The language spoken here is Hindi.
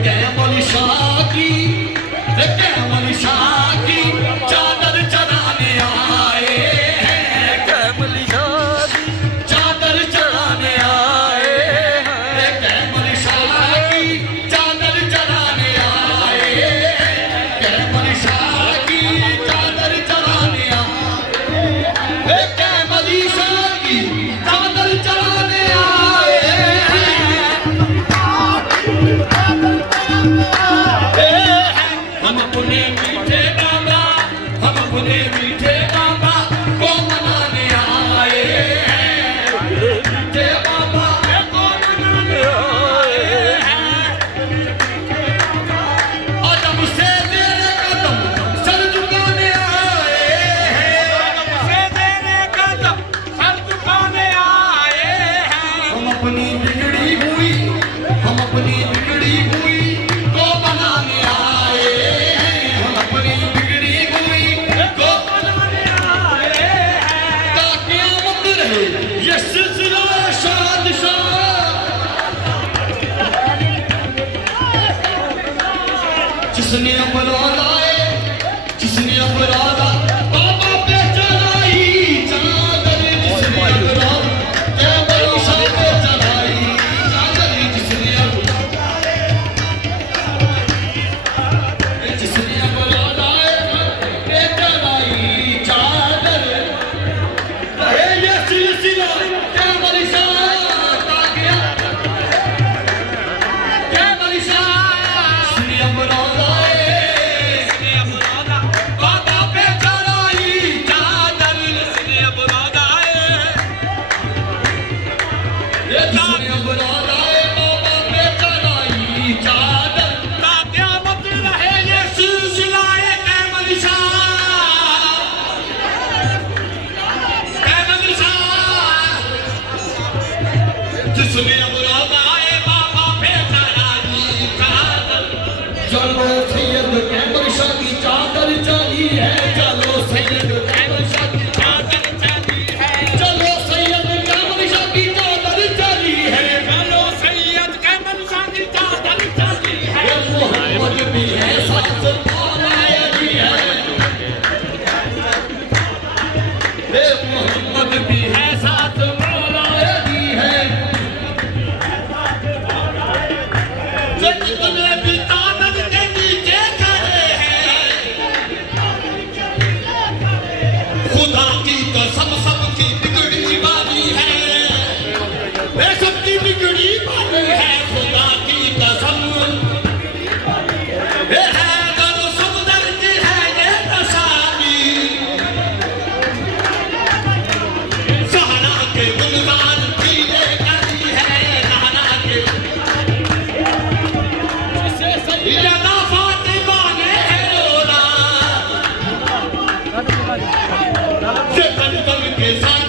कैमल शाह की चादर चढ़ाने आए हैं, कैमल शाह चादर चढ़ाने आए हैं, कैमल शाह की चादर चढ़ाने आए हैं, कैमल शाह की चादर चढ़ाने आए हैं, कैमल शाह की चादर चढ़ाने आए हैं। हम अपने मीठे बाबा, हम अपने मीठे बाबा को मनाने आए हैं, मीठे बाबा को मनाने आए हैं। अदब से तेरे कदम सर झुकाने आए हैं, से तेरे कदम सर झुकाने आए हैं। हम अपनी बिगड़ी हुई को बनाने आए हैं, हम अपनी बिगड़ी हुई को बनाने आए हैं। ताकि आमद रहे ये सिलसिला शादशाह। जिसने अपराध आए, जिसने अपराध बाबा पे चढ़ाई चादर, जिसने अपराध कैमल शाह पे चढ़ाई चादर, जिसने अपराध आए पे चढ़ाई चादर, रहे ये सिलसिला कैमल शाह का गया, कैमल शाह जिसने अपराध आए बाबा पे चढ़ाई चादर, जिसने अपराध आए ये जिसने अपराध आए बाबा पे चढ़ाई चादर, ता क़यामत रहे ये सिलसिलाए कैमल शाह। कैमल शाह जिसने अपराध आए बाबा पे चढ़ाई चादर। चलो सैयद कैमल शाह की चादर चली है, चलो सैयद कैमल शाह की चादर चली है, चलो सैयद कैमल शाह की चादर चली है, चलो सैयद कैमल शाह की चादर चली है। ये मोहम्मद भी है साथ मौलाए भी है, ये मोहम्मद भी है साथ मौलाए भी है। जो जितने भी चादर के नीचे खड़े हैं, खुदा की कसम सबकी बिगड़ी वाली है, वे सबकी बिगड़ी वाली है। खुदा की कसम ये है दर समुदर की है ये तसाली, सहरा के गुलजार की ये कली है, सहरा के सैयदा फातिमा ने है रोला, ये बन के साथ